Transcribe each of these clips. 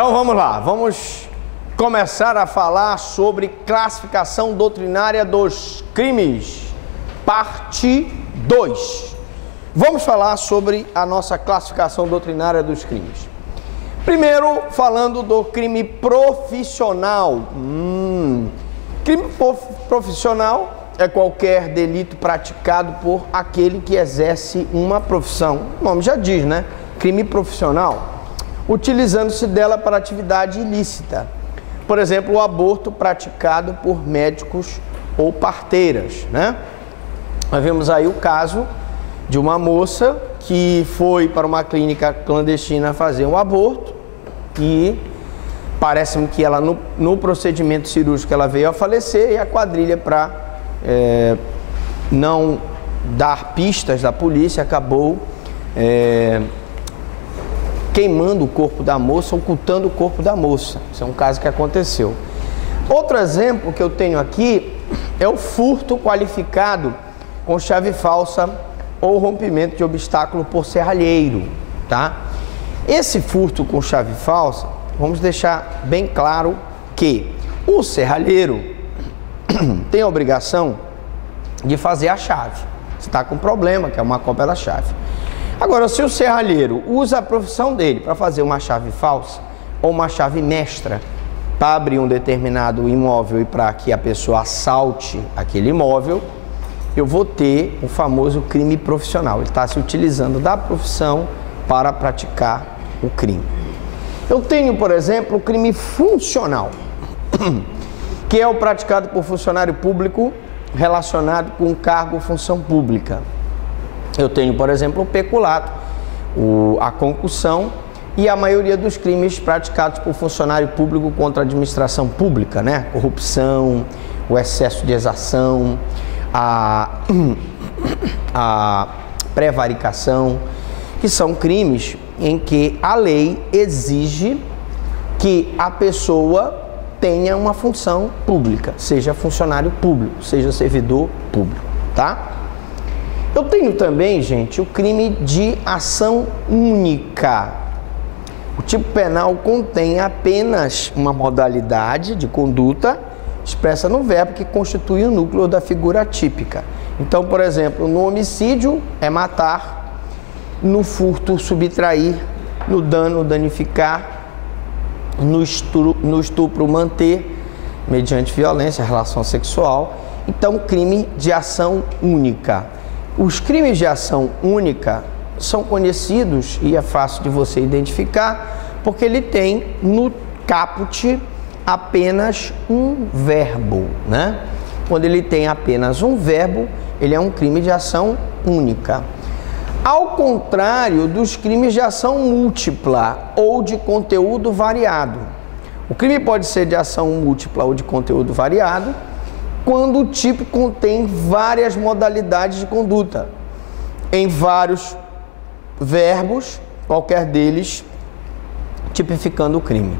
Então vamos lá, vamos começar a falar sobre classificação doutrinária dos crimes, parte 2. Vamos falar sobre a nossa classificação doutrinária dos crimes. Primeiro, falando do crime profissional. Crime profissional é qualquer delito praticado por aquele que exerce uma profissão. O nome já diz, né? Crime profissional. Utilizando-se dela para atividade ilícita. Por exemplo, o aborto praticado por médicos ou parteiras, né? Nós vemos aí o caso de uma moça que foi para uma clínica clandestina fazer um aborto e parece-me que ela, no procedimento cirúrgico, ela veio a falecer e a quadrilha, para não dar pistas da polícia, acabou queimando o corpo da moça, ocultando o corpo da moça. Isso é um caso que aconteceu. Outro exemplo que eu tenho aqui é o furto qualificado com chave falsa ou rompimento de obstáculo por serralheiro, tá? Esse furto com chave falsa, vamos deixar bem claro que o serralheiro tem a obrigação de fazer a chave. Se está com problema, que é uma cópia da chave. Agora, se o serralheiro usa a profissão dele para fazer uma chave falsa ou uma chave mestra para abrir um determinado imóvel e para que a pessoa assalte aquele imóvel, eu vou ter o famoso crime profissional. Ele está se utilizando da profissão para praticar o crime. Eu tenho, por exemplo, o crime funcional, que é o praticado por funcionário público relacionado com cargo ou função pública. Eu tenho, por exemplo, o peculato, a concussão e a maioria dos crimes praticados por funcionário público contra a administração pública, né? Corrupção, o excesso de exação, a prevaricação, que são crimes em que a lei exige que a pessoa tenha uma função pública, seja funcionário público, seja servidor público, tá? Eu tenho também, gente, o crime de ação única. O tipo penal contém apenas uma modalidade de conduta expressa no verbo que constitui o núcleo da figura típica. Então, por exemplo, no homicídio é matar, no furto subtrair, no dano danificar, no estupro manter, mediante violência, relação sexual. Então, crime de ação única. Os crimes de ação única são conhecidos e é fácil de você identificar porque ele tem no caput apenas um verbo, né? Quando ele tem apenas um verbo, ele é um crime de ação única. Ao contrário dos crimes de ação múltipla ou de conteúdo variado. O crime pode ser de ação múltipla ou de conteúdo variado quando o tipo contém várias modalidades de conduta, em vários verbos, qualquer deles tipificando o crime.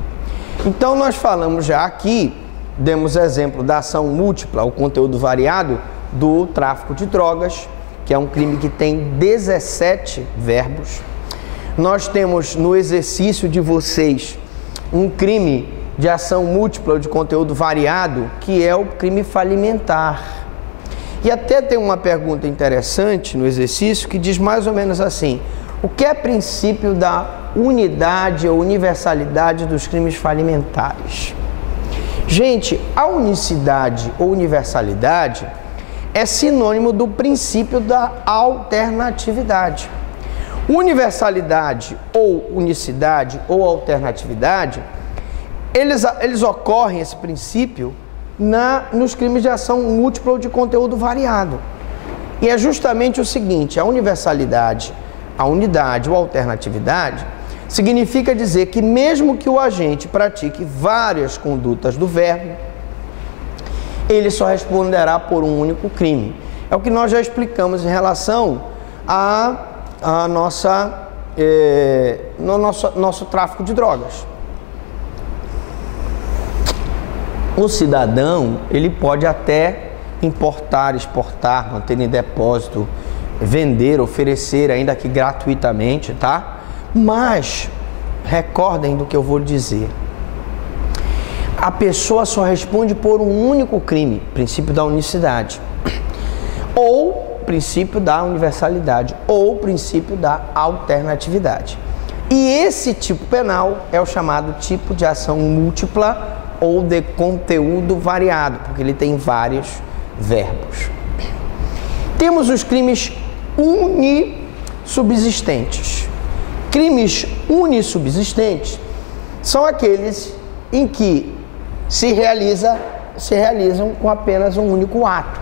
Então, nós falamos já aqui, demos exemplo da ação múltipla, o conteúdo variado, do tráfico de drogas, que é um crime que tem 17 verbos. Nós temos no exercício de vocês um crime de ação múltipla ou de conteúdo variado, que é o crime falimentar. E até tem uma pergunta interessante no exercício que diz mais ou menos assim: o que é princípio da unidade ou universalidade dos crimes falimentares? Gente, a unicidade ou universalidade é sinônimo do princípio da alternatividade. Universalidade ou unicidade ou alternatividade, eles ocorrem, esse princípio, nos crimes de ação múltipla ou de conteúdo variado. E é justamente o seguinte: a universalidade, a unidade ou alternatividade significa dizer que mesmo que o agente pratique várias condutas do verbo, ele só responderá por um único crime. É o que nós já explicamos em relação nosso tráfico de drogas. O cidadão, ele pode até importar, exportar, manter em depósito, vender, oferecer, ainda que gratuitamente, tá? Mas recordem do que eu vou dizer. A pessoa só responde por um único crime, princípio da unicidade, ou princípio da universalidade, ou princípio da alternatividade. E esse tipo penal é o chamado tipo de ação múltipla ou de conteúdo variado, porque ele tem vários verbos. Temos os crimes unissubsistentes. Crimes unissubsistentes são aqueles em que se realizam com apenas um único ato.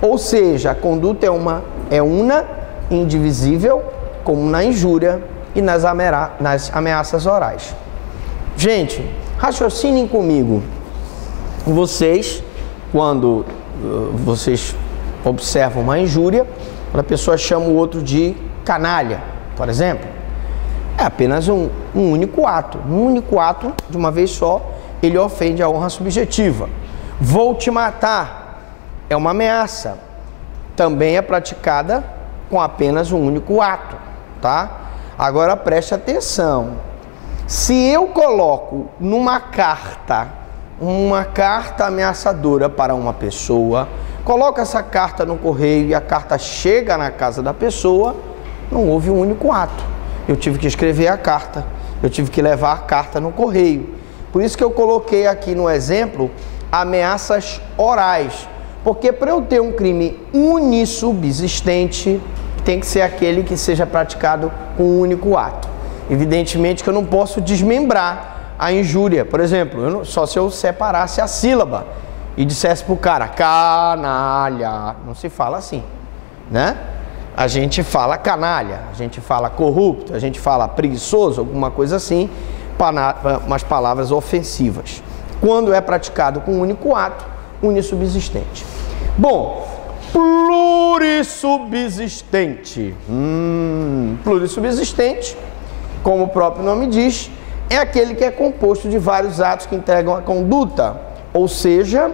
Ou seja, a conduta é una, indivisível, como na injúria e nas ameaças orais. Gente, raciocinem comigo. Vocês, quando vocês observam uma injúria, quando a pessoa chama o outro de canalha, por exemplo, é apenas um único ato. Um único ato, de uma vez só, ele ofende a honra subjetiva. Vou te matar é uma ameaça. Também é praticada com apenas um único ato, tá? Agora preste atenção. Se eu coloco numa carta, uma carta ameaçadora para uma pessoa, coloco essa carta no correio e a carta chega na casa da pessoa, não houve um único ato. Eu tive que escrever a carta, eu tive que levar a carta no correio. Por isso que eu coloquei aqui no exemplo ameaças orais. Porque para eu ter um crime unissubsistente, tem que ser aquele que seja praticado com um único ato. Evidentemente que eu não posso desmembrar a injúria. Por exemplo, só se eu separasse a sílaba e dissesse para o cara, canalha. Não se fala assim, né? A gente fala canalha, a gente fala corrupto, a gente fala preguiçoso, alguma coisa assim, umas palavras ofensivas. Quando é praticado com um único ato, unissubsistente. Bom, plurissubsistente. Plurissubsistente, como o próprio nome diz, é aquele que é composto de vários atos que integram a conduta, ou seja,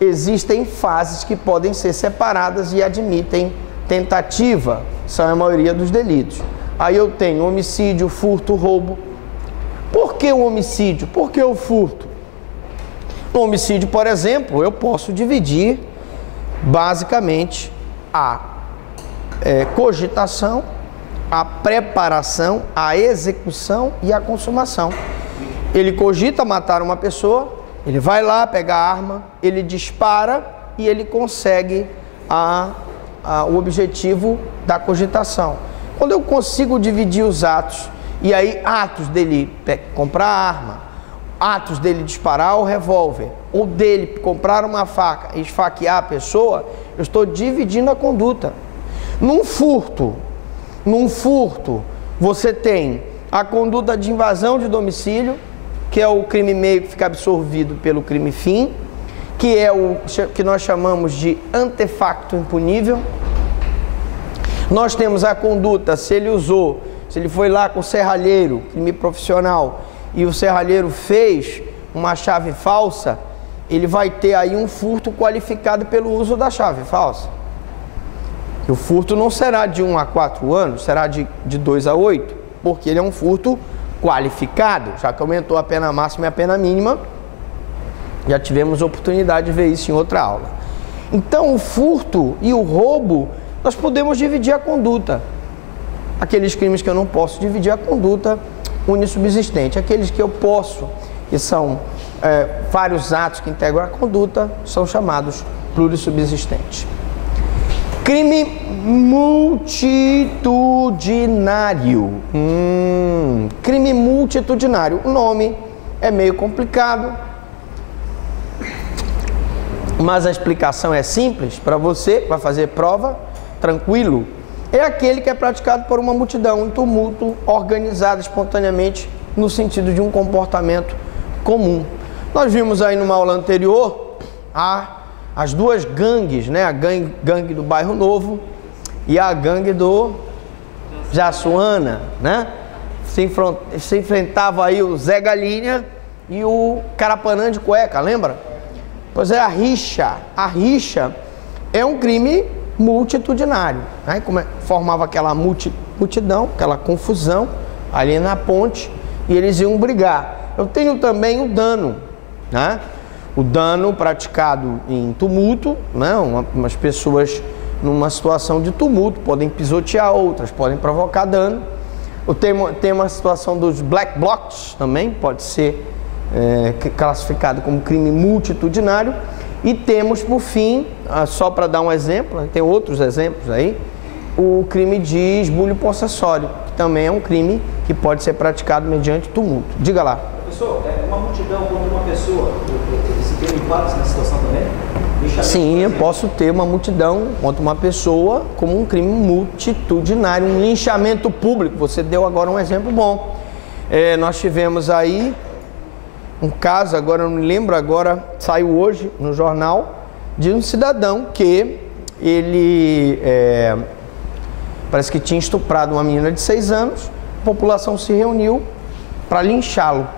existem fases que podem ser separadas e admitem tentativa, são a maioria dos delitos. Aí eu tenho homicídio, furto, roubo. Por que o homicídio? Por que o furto? No homicídio, por exemplo, eu posso dividir basicamente a cogitação, a preparação, a execução e a consumação. Ele cogita matar uma pessoa, ele vai lá, pega a arma, ele dispara e ele consegue o objetivo da cogitação. Quando eu consigo dividir os atos, e aí atos dele comprar a arma, atos dele disparar o revólver, ou dele comprar uma faca e esfaquear a pessoa, eu estou dividindo a conduta. Num furto, você tem a conduta de invasão de domicílio, que é o crime meio que fica absorvido pelo crime fim, que é o que nós chamamos de antefacto impunível. Nós temos a conduta, se ele foi lá com o serralheiro, crime profissional, e o serralheiro fez uma chave falsa, ele vai ter aí um furto qualificado pelo uso da chave falsa. O furto não será de 1 a 4 anos, será de 2 a 8, porque ele é um furto qualificado, já que aumentou a pena máxima e a pena mínima. Já tivemos oportunidade de ver isso em outra aula. Então, o furto e o roubo, nós podemos dividir a conduta. Aqueles crimes que eu não posso dividir a conduta, unissubsistente. Aqueles que eu posso, que são vários atos que integram a conduta, são chamados plurissubsistentes. Crime multitudinário. Crime multitudinário. O nome é meio complicado, mas a explicação é simples. Para você que vai fazer prova, tranquilo. É aquele que é praticado por uma multidão em tumulto, organizado espontaneamente, no sentido de um comportamento comum. Nós vimos aí numa aula anterior as duas gangues, né? A gangue do Bairro Novo e a gangue do Jaçuana, né? Se enfrentava aí o Zé Galinha e o Carapanã de cueca, lembra? Pois é, a rixa é um crime multitudinário, né? Como formava aquela multidão, aquela confusão ali na ponte, e eles iam brigar. Eu tenho também o dano, né? O dano praticado em tumulto, né? Umas pessoas numa situação de tumulto podem pisotear outras, podem provocar dano. Tem uma situação dos black blocs também, pode ser classificado como crime multitudinário. E temos, por fim, só para dar um exemplo, tem outros exemplos aí, o crime de esbulho possessório, que também é um crime que pode ser praticado mediante tumulto. Diga lá. Professor, uma multidão contra uma pessoa, esse crime enquadra-se nessa situação também? Sim, eu posso ter uma multidão contra uma pessoa como um crime multitudinário, um linchamento público. Você deu agora um exemplo bom. Nós tivemos aí um caso, agora eu não me lembro, agora saiu hoje no jornal, de um cidadão que ele parece que tinha estuprado uma menina de 6 anos, a população se reuniu para linchá-lo.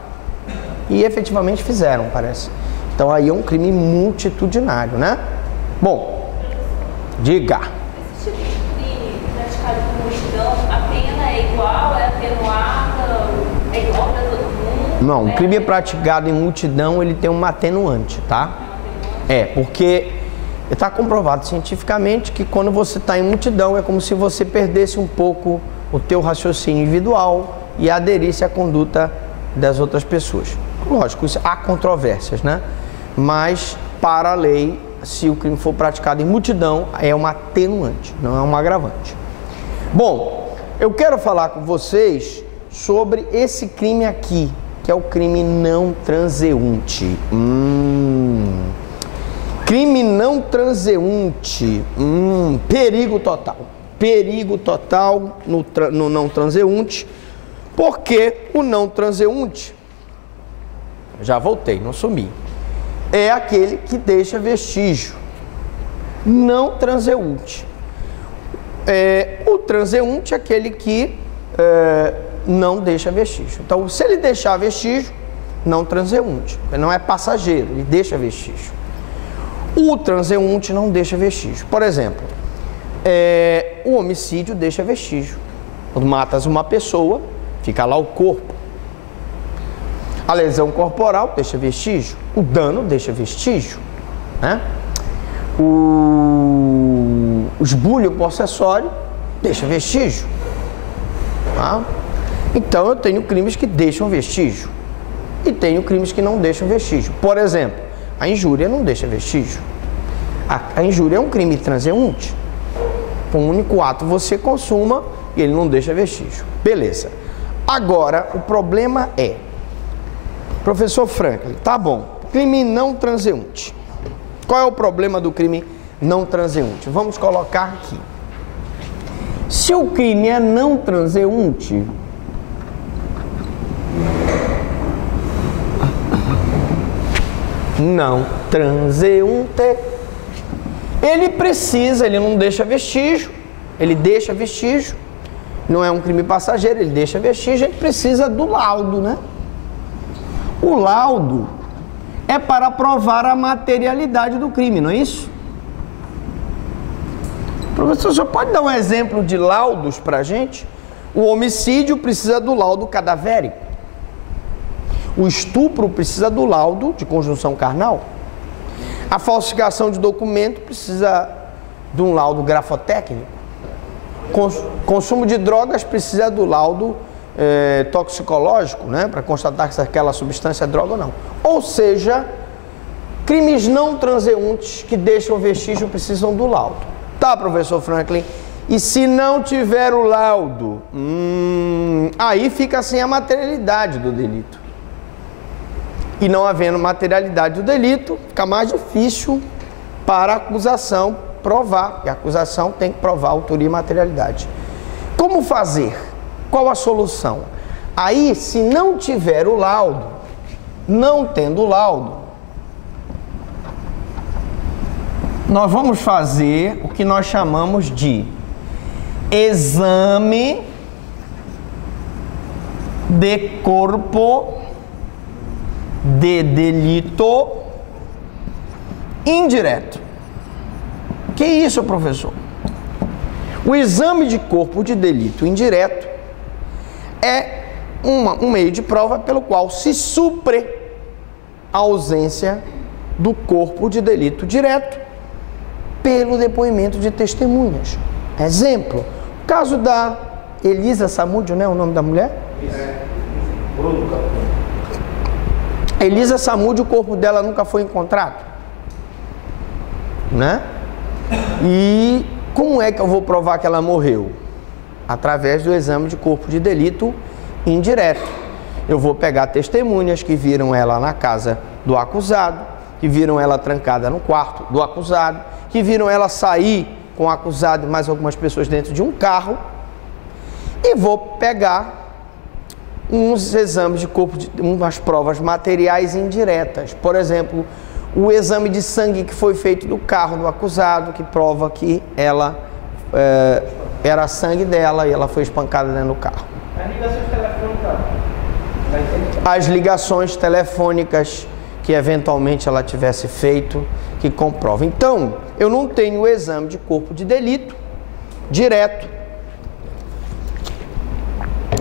E efetivamente fizeram, parece. Então aí é um crime multitudinário, né? Bom, diga. Esse tipo de crime praticado por multidão, a pena é igual, é atenuada, é igual para todo mundo? Não, o crime praticado em multidão, ele tem uma atenuante, tá? Porque está comprovado cientificamente que quando você está em multidão, é como se você perdesse um pouco o teu raciocínio individual e aderisse à conduta das outras pessoas. Lógico, há controvérsias, né? Mas, para a lei, se o crime for praticado em multidão, é uma atenuante, não é um agravante. Bom, eu quero falar com vocês sobre esse crime aqui, que é o crime não transeunte. Crime não transeunte. Perigo total. Perigo total no não transeunte, porque o não transeunte, já voltei, não sumi, é aquele que deixa vestígio. Não transeunte. O transeunte é aquele que não deixa vestígio. Então, se ele deixar vestígio, não transeunte. Ele não é passageiro, ele deixa vestígio. O transeunte não deixa vestígio. Por exemplo, o homicídio deixa vestígio. Quando matas uma pessoa, fica lá o corpo. A lesão corporal deixa vestígio. O dano deixa vestígio, né? O esbulho possessório deixa vestígio, tá? Então eu tenho crimes que deixam vestígio e tenho crimes que não deixam vestígio. Por exemplo, a injúria não deixa vestígio. A injúria é um crime transeunte. Com um único ato você consuma e ele não deixa vestígio. Beleza. Agora, o problema é, professor Franklin, tá bom, crime não transeunte. Qual é o problema do crime não transeunte? Vamos colocar aqui. Se o crime é não transeunte, não transeunte, ele não deixa vestígio, ele deixa vestígio, não é um crime passageiro, ele deixa vestígio, ele precisa do laudo, né? O laudo é para provar a materialidade do crime, não é isso? Professor, você pode dar um exemplo de laudos para a gente? O homicídio precisa do laudo cadavérico. O estupro precisa do laudo de conjunção carnal. A falsificação de documento precisa de um laudo grafotécnico. Consumo de drogas precisa do laudo toxicológico, né, para constatar se aquela substância é droga ou não. Ou seja, crimes não transeuntes que deixam vestígio precisam do laudo. Tá, professor Franklin? E se não tiver o laudo, aí fica sem a materialidade do delito. E não havendo materialidade do delito, fica mais difícil para a acusação provar. E a acusação tem que provar a autoria e materialidade. Como fazer? Qual a solução? Aí, se não tiver o laudo, não tendo o laudo, nós vamos fazer o que nós chamamos de exame de corpo de delito indireto. Que isso, professor? O exame de corpo de delito indireto é um meio de prova pelo qual se supre a ausência do corpo de delito direto pelo depoimento de testemunhas. Exemplo, o caso da Elisa Samúdio, né, o nome da mulher? Elisa Samúdio, o corpo dela nunca foi encontrado, né? E como é que eu vou provar que ela morreu? Através do exame de corpo de delito indireto. Eu vou pegar testemunhas que viram ela na casa do acusado, que viram ela trancada no quarto do acusado, que viram ela sair com o acusado e mais algumas pessoas dentro de um carro, e vou pegar uns exames de corpo, umas provas materiais indiretas. Por exemplo, o exame de sangue que foi feito do carro do acusado, que prova que ela era sangue dela e ela foi espancada dentro do carro. As ligações telefônicas que eventualmente ela tivesse feito, que comprova. Então, eu não tenho o exame de corpo de delito direto,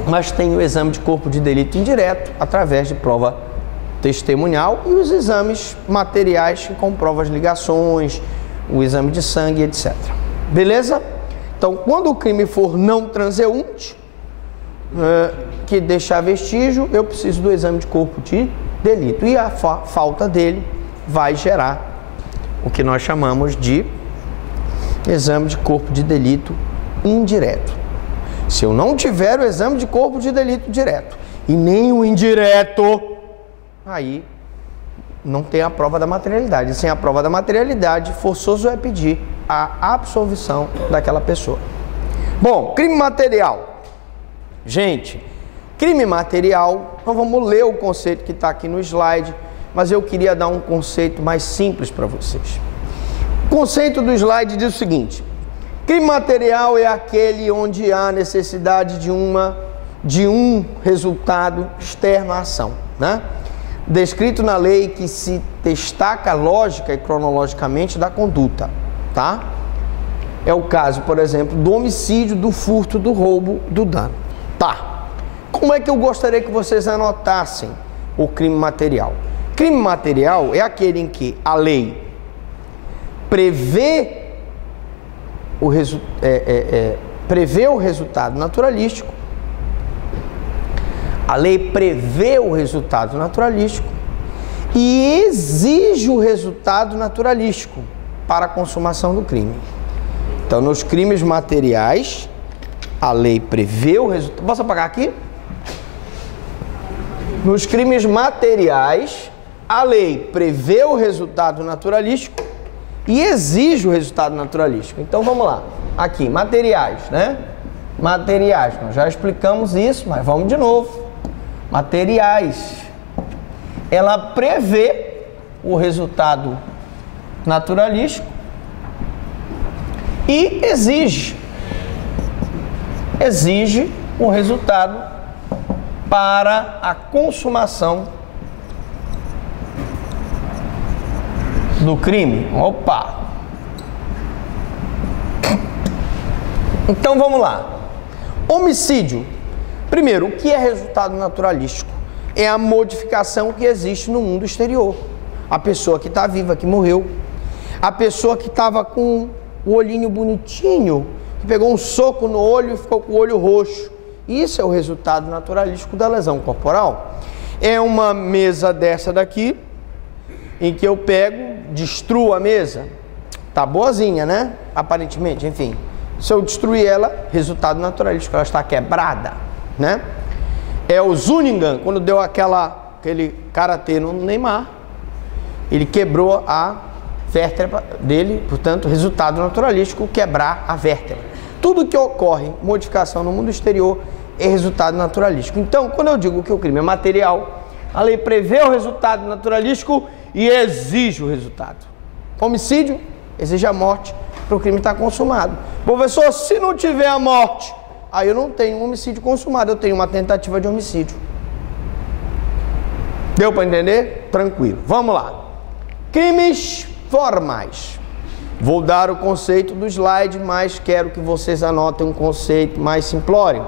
mas tenho o exame de corpo de delito indireto através de prova testemunhal e os exames materiais que comprovam as ligações, o exame de sangue, etc. Beleza? Então, quando o crime for não transeunte, que deixar vestígio, eu preciso do exame de corpo de delito. E a falta dele vai gerar o que nós chamamos de exame de corpo de delito indireto. Se eu não tiver o exame de corpo de delito direto e nem o indireto, aí não tem a prova da materialidade. Sem a prova da materialidade, forçoso é pedir a absolvição daquela pessoa. Bom, crime material. Gente, crime material, então vamos ler o conceito que está aqui no slide, mas eu queria dar um conceito mais simples para vocês. O conceito do slide diz o seguinte: crime material é aquele onde há necessidade de um resultado externo à ação, né? Descrito na lei que se destaca lógica e cronologicamente da conduta, tá? É o caso, por exemplo, do homicídio, do furto, do roubo, do dano. Tá. Como é que eu gostaria que vocês anotassem o crime material? Crime material é aquele em que a lei prevê o resultado naturalístico. A lei prevê o resultado naturalístico e exige o resultado naturalístico para a consumação do crime. Então, nos crimes materiais, a lei prevê o resultado... Posso apagar aqui? Nos crimes materiais, a lei prevê o resultado naturalístico e exige o resultado naturalístico. Então, vamos lá. Aqui, materiais, né? Materiais. Nós já explicamos isso, mas vamos de novo. Materiais. Ela prevê o resultado naturalístico e exige o resultado para a consumação do crime. Opa! Então vamos lá. Homicídio. Primeiro, o que é resultado naturalístico? É a modificação que existe no mundo exterior. A pessoa que está viva, que morreu. A pessoa que estava com o olhinho bonitinho, que pegou um soco no olho e ficou com o olho roxo. Isso é o resultado naturalístico da lesão corporal. É uma mesa dessa daqui, em que eu pego, destruo a mesa. Tá boazinha, né? Aparentemente, enfim. Se eu destruir ela, resultado naturalístico, ela está quebrada, né? É o Zuniga, quando deu aquele karatê no Neymar, ele quebrou a vértebra dele, portanto, resultado naturalístico, quebrar a vértebra. Tudo que ocorre, modificação no mundo exterior, é resultado naturalístico. Então, quando eu digo que o crime é material, a lei prevê o resultado naturalístico e exige o resultado. Homicídio, exige a morte para o crime estar consumado. Professor, se não tiver a morte, aí eu não tenho um homicídio consumado, eu tenho uma tentativa de homicídio. Deu para entender? Tranquilo. Vamos lá. Crimes formais. Vou dar o conceito do slide, mas quero que vocês anotem um conceito mais simplório.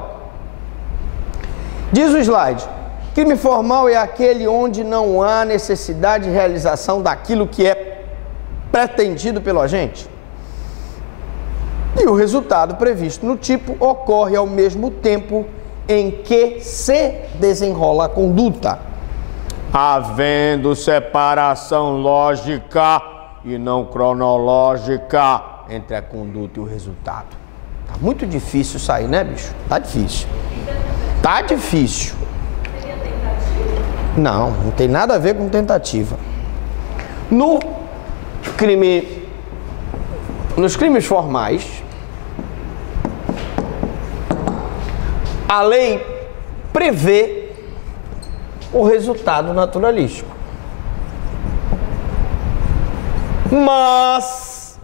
Diz o slide: crime formal é aquele onde não há necessidade de realização daquilo que é pretendido pelo agente. E o resultado previsto no tipo ocorre ao mesmo tempo em que se desenrola a conduta, havendo separação lógica e não cronológica entre a conduta e o resultado. Tá muito difícil isso aí, né, bicho? Tá difícil. Tá difícil. Não, não tem nada a ver com tentativa. Nos crimes formais, a lei prevê o resultado naturalístico. Mas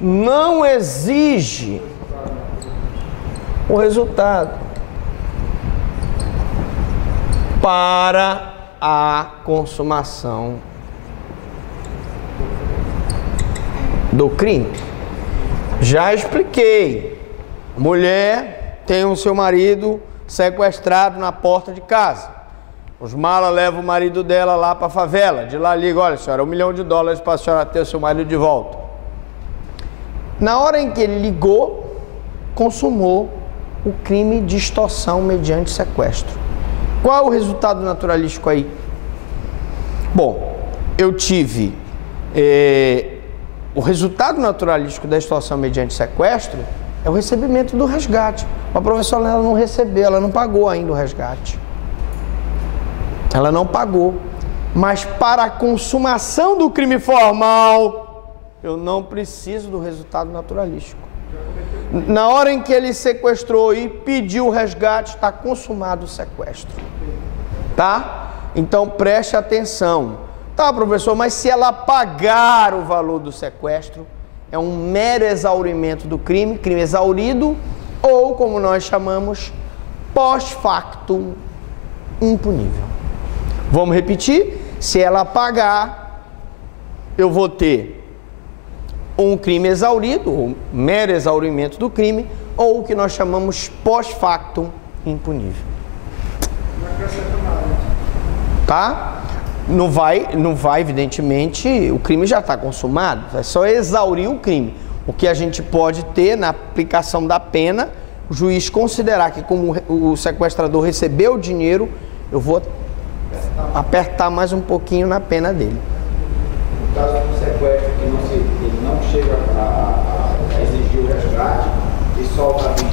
não exige o resultado para a consumação do crime. Já expliquei. Mulher tem o seu marido sequestrado na porta de casa. Os malas levam o marido dela lá para a favela. De lá liga: olha, senhora, $1 milhão para a senhora ter o seu marido de volta. Na hora em que ele ligou, consumou o crime de extorsão mediante sequestro. Qual é o resultado naturalístico aí? Bom, eu tive o resultado naturalístico da extorsão mediante sequestro é o recebimento do resgate. A professora, ela não recebeu, ela não pagou ainda o resgate. Ela não pagou. Mas para a consumação do crime formal, eu não preciso do resultado naturalístico. Na hora em que ele sequestrou e pediu o resgate, está consumado o sequestro. Tá? Então preste atenção. Tá, professor, mas se ela pagar o valor do sequestro, é um mero exaurimento do crime, crime exaurido, ou como nós chamamos, pós-factum impunível. Vamos repetir? Se ela pagar, eu vou ter um crime exaurido, ou mero exaurimento do crime, ou o que nós chamamos pós-factum impunível. Tá? Não vai, evidentemente, o crime já está consumado, é só exaurir o crime. O que a gente pode ter na aplicação da pena, o juiz considerar que como o sequestrador recebeu o dinheiro, eu vou apertar mais um pouquinho na pena dele. No caso do sequestro, que ele não chega a exigir o resgate e solta a vítima.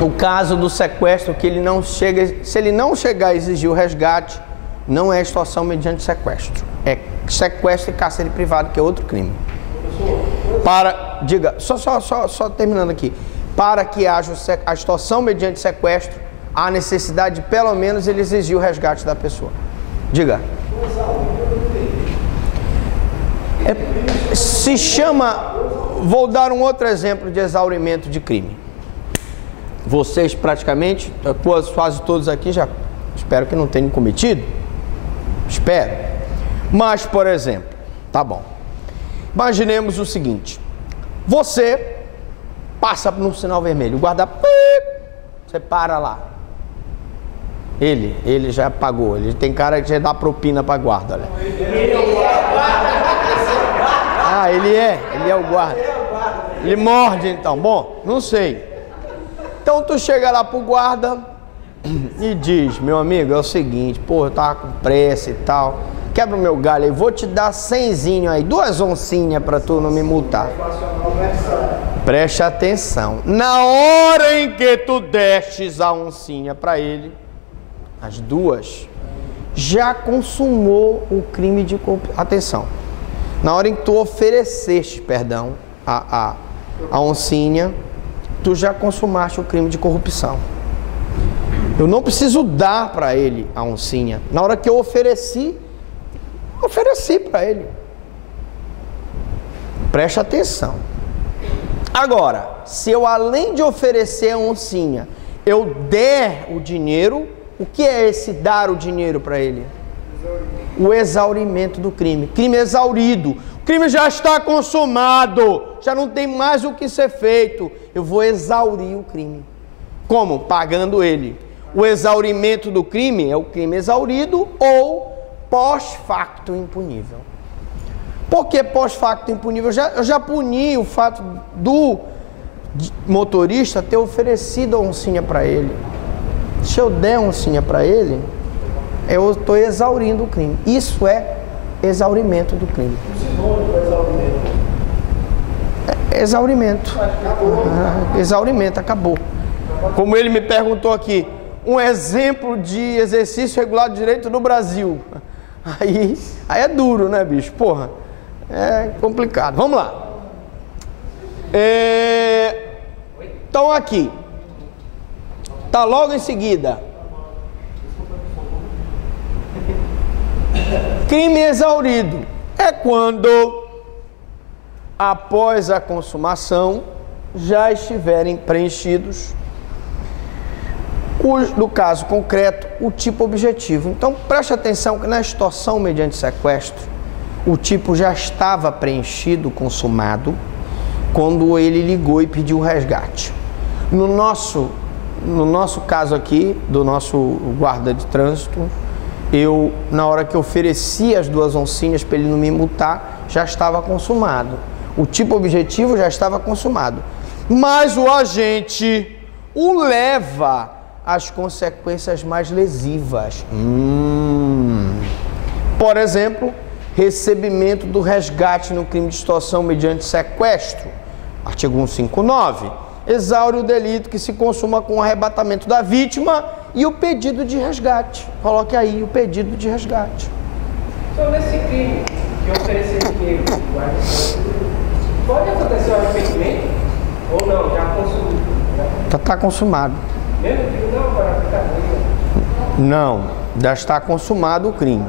O caso do sequestro, que ele não chega, se ele não chegar a exigir o resgate, não é extorsão mediante sequestro. É sequestro e cárcere privado, que é outro crime. Só terminando aqui. Para que haja a extorsão mediante sequestro, há necessidade de, pelo menos, ele exigir o resgate da pessoa. Diga. Se chama... Vou dar um outro exemplo de exaurimento de crime. Vocês praticamente, quase todos aqui já espero que não tenham cometido. Espero. Mas, por exemplo, tá bom. Imaginemos o seguinte. Você passa no sinal vermelho, o guarda... Você para lá. Ele já pagou. Ele tem cara que já dá propina para guarda. Olha. Ah, ele é o guarda. Ele morde então. Bom, não sei. Então tu chega lá pro guarda e diz: meu amigo, é o seguinte, pô, eu tava com pressa e tal, quebra o meu galho aí, vou te dar 100zinho aí, 2 oncinhas pra tu não me multar. Preste atenção. Na hora em que tu destes a oncinha pra ele, as 2, já consumou o crime de corrupção. Atenção. Na hora em que tu ofereceste, perdão, a oncinha, tu já consumaste o crime de corrupção. Eu não preciso dar para ele a oncinha. Na hora que eu ofereci para ele. Preste atenção. Agora, se eu, além de oferecer a oncinha, eu der o dinheiro, o que é esse dar o dinheiro para ele? O exaurimento do crime. Crime exaurido. O crime já está consumado. Já não tem mais o que ser feito. Eu vou exaurir o crime. Como? Pagando ele. O exaurimento do crime é o crime exaurido ou pós-facto impunível. Por que pós-facto impunível? Eu já puni o fato do motorista ter oferecido a oncinha para ele. Se eu der a oncinha para ele, eu estou exaurindo o crime. Isso é exaurimento do crime. Exaurimento. Exaurimento, acabou. Como ele me perguntou aqui, um exemplo de exercício regular de direito no Brasil. Aí é duro, né, bicho? Porra, é complicado. Vamos lá. Então aqui, tá logo em seguida. Crime exaurido é quando, após a consumação, já estiverem preenchidos, no caso concreto, o tipo objetivo. Então, preste atenção que na extorsão mediante sequestro, o tipo já estava preenchido, consumado, quando ele ligou e pediu o resgate. No nosso caso aqui, do nosso guarda de trânsito, na hora que ofereci as 2 oncinhas para ele não me multar, já estava consumado. O tipo objetivo já estava consumado. Mas o agente o leva às consequências mais lesivas. Por exemplo, recebimento do resgate no crime de extorsão mediante sequestro. Artigo 159. Exaure o delito que se consuma com o arrebatamento da vítima e o pedido de resgate. Coloque aí o pedido de resgate. Sobre esse crime que oferecer dinheiro, pode acontecer o arrependimento ou não? Já consumiu? Está consumado. Mesmo que não, para ficar Não, já está consumado o crime.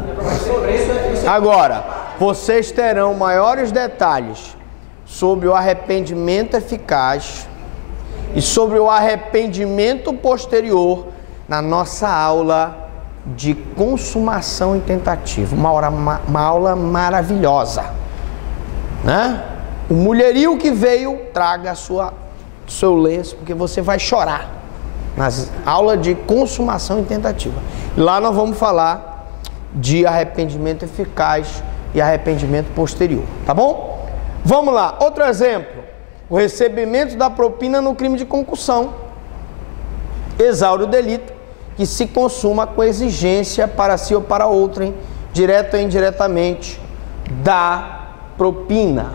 Agora, vocês terão maiores detalhes sobre o arrependimento eficaz e sobre o arrependimento posterior na nossa aula de consumação e tentativa. Uma aula maravilhosa, né? O mulherio que veio, traga seu lenço, porque você vai chorar nas aulas de consumação e tentativa. Lá nós vamos falar de arrependimento eficaz e arrependimento posterior, tá bom? Vamos lá, outro exemplo. O recebimento da propina no crime de concussão. Exaure o delito que se consuma com exigência para si ou para outrem, direta ou indiretamente, da propina.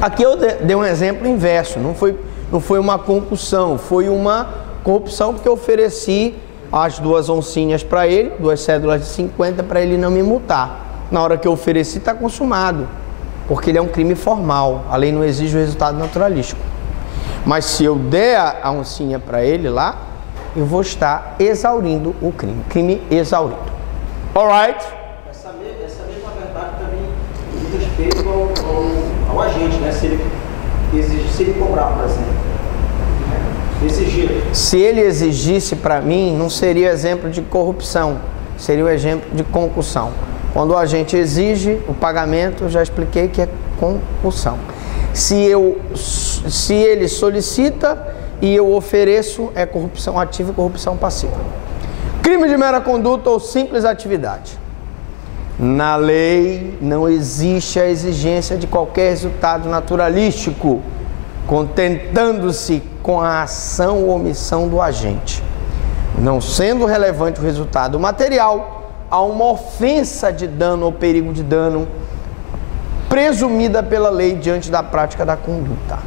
Aqui eu dei um exemplo inverso, não foi uma concussão, foi uma corrupção, porque eu ofereci as 2 oncinhas para ele, 2 cédulas de 50 para ele não me multar. Na hora que eu ofereci está consumado, porque ele é um crime formal, a lei não exige o resultado naturalístico. Mas se eu der a oncinha para ele lá, eu vou estar exaurindo o crime exaurido. Alright? Essa mesma verdade também diz respeito ao agente, né? Se ele cobrar, por exemplo. Exigir. Se ele exigisse para mim, não seria exemplo de corrupção, seria o exemplo de concussão. Quando o agente exige o pagamento, eu já expliquei que é concussão. Se ele solicita e eu ofereço, é corrupção ativa e corrupção passiva. Crime de mera conduta ou simples atividade. Na lei não existe a exigência de qualquer resultado naturalístico, contentando-se com a ação ou omissão do agente. Não sendo relevante o resultado material, há uma ofensa de dano ou perigo de dano presumida pela lei diante da prática da conduta.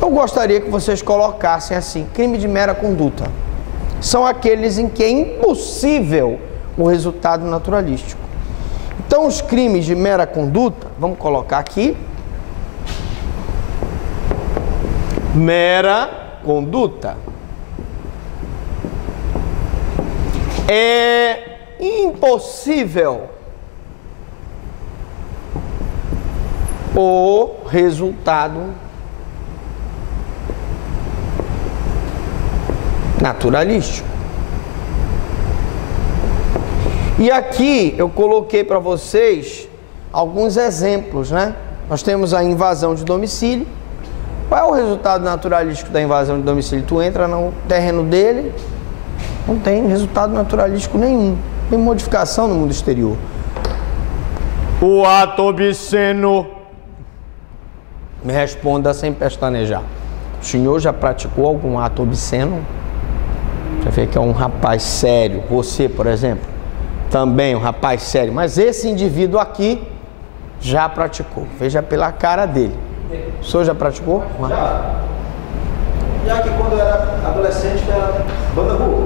Eu gostaria que vocês colocassem assim: crime de mera conduta são aqueles em que é impossível o resultado naturalístico. Então, os crimes de mera conduta, vamos colocar aqui, mera conduta, é impossível o resultado naturalístico. E aqui eu coloquei para vocês alguns exemplos, né? Nós temos a invasão de domicílio, Qual é o resultado naturalístico da invasão de domicílio? Tu entra no terreno dele, não tem resultado naturalístico nenhum. Tem modificação no mundo exterior. O ato obsceno. Me responda sem pestanejar. O senhor já praticou algum ato obsceno? Já vê que é um rapaz sério. Você, por exemplo, também um rapaz sério. Mas esse indivíduo aqui já praticou. Veja pela cara dele. O senhor já praticou? Já que quando eu era adolescente, era banda boa.